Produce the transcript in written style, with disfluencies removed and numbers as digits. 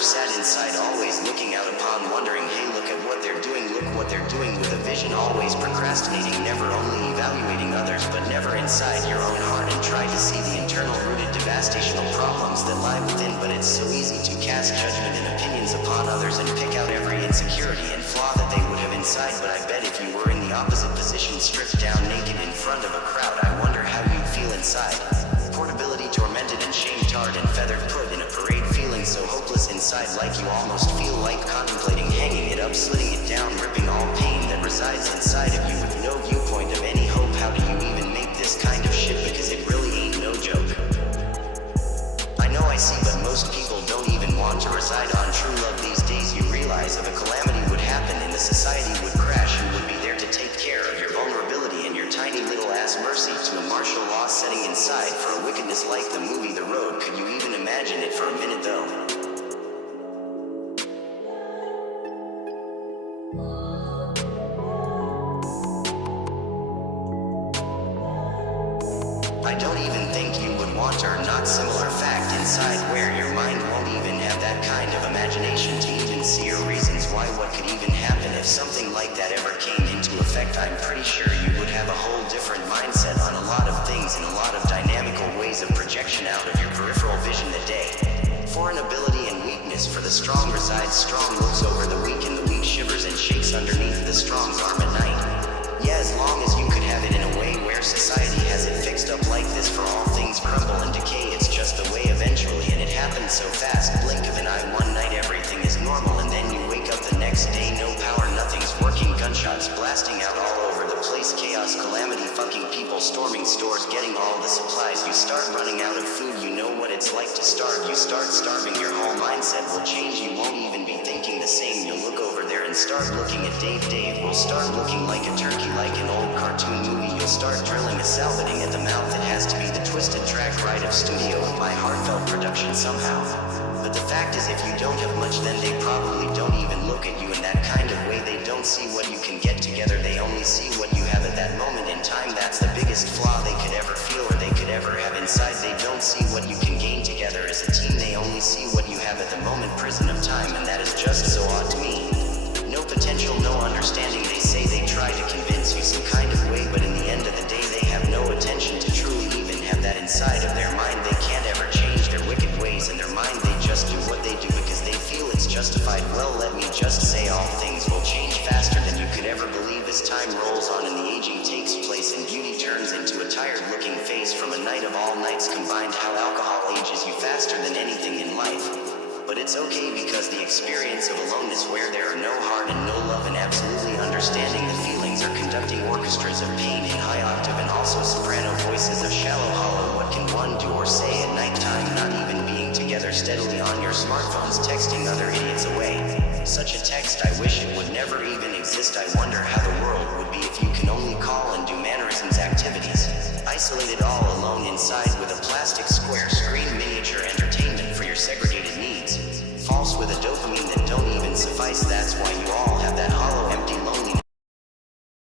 sat inside always looking out upon, wondering, hey, look at what they're doing, look what they're doing, with a vision, always procrastinating, never only evaluating others but never inside your own heart, and try to see the internal rooted devastational problems that lie within. But it's so easy to cast judgment and opinions upon others and pick out every insecurity and flaw that they would have inside. But I bet if you were in the opposite position, stripped down naked in front of a crowd, I wonder how you'd feel inside. Portability tormented and shame tarred and feathered, put in a parade, feeling so hopeless inside, like you almost feel like contemplating hanging it up, slitting it down, ripping all pain that resides inside of you with no viewpoint of any hope. How do you even make this kind of shit? Because it really ain't no joke. I know I see, but most people don't even want to reside on true love these days. You realize if a calamity would happen and the society would crash, who would be there to take care of your vulnerability and your tiny little ass mercy to a martial law setting inside for a wickedness like the movie The Road? Could you even imagine it for a minute though? I don't even think you would want or not similar fact inside, where your mind won't even have that kind of imagination to even see or reasons why. What could even happen if something like that ever came into effect? I'm pretty sure you would have a whole different mindset on a lot of things and a lot of dynamical ways of projection out of your peripheral vision a day. For an ability and weakness, for the strong resides strong, looks over the weak, and the weak shivers and shakes underneath the strong's arm at night. Yeah, as long as you could have it in a way where society has it fixed up like this, for all things crumble and decay, it's just the way eventually, and it happens so fast, blink of an eye. One night everything is normal, and then you wake up the next day, no power, nothing's working, gunshots blasting out all over the place, chaos, calamity, fucking people storming stores, getting all the supplies. You start running out of food, you know what it's like to starve. You start starving, your whole mindset will change, you won't even be thinking the same. You'll look over there and start looking at Dave. Dave will start looking like a turkey, like an old cartoon movie. You'll start drilling a salvating at the mouth. It has to be the twisted track right of studio of my heartfelt production somehow. But the fact is, if you don't have much, then they probably don't even look at you in that kind of way. They don't see what you can get together, they only see what you have at that moment in time. That's the biggest flaw they could ever feel or they could ever have inside. They don't see what you can gain together as a team, they only see what you have at the moment, prison of time. And that is just so odd to me. No potential, no understanding. They say they try to convince you some kind of way, but in the end of the day they have no attention to truly even have that inside of their mind. They can't ever change their wicked ways in their mind. They just do what they do because they feel it's justified. Well, let me just say, all things will change faster than you could ever believe as time rolls on and the aging takes place and beauty turns into a tired looking face from a night of all nights combined. How alcohol ages you faster than anything in life. But it's okay, because the experience of aloneness, where there are no heart and no love and absolutely understanding the feelings, are conducting orchestras of pain in high octave and also soprano voices of shallow hollow. What can one do or say at nighttime, not even being together, steadily on your smartphones, texting other idiots away? Such a text, I wish it would never even exist. I wonder how the world would be if you can only call and do mannerisms, activities, isolated all alone inside with a plastic square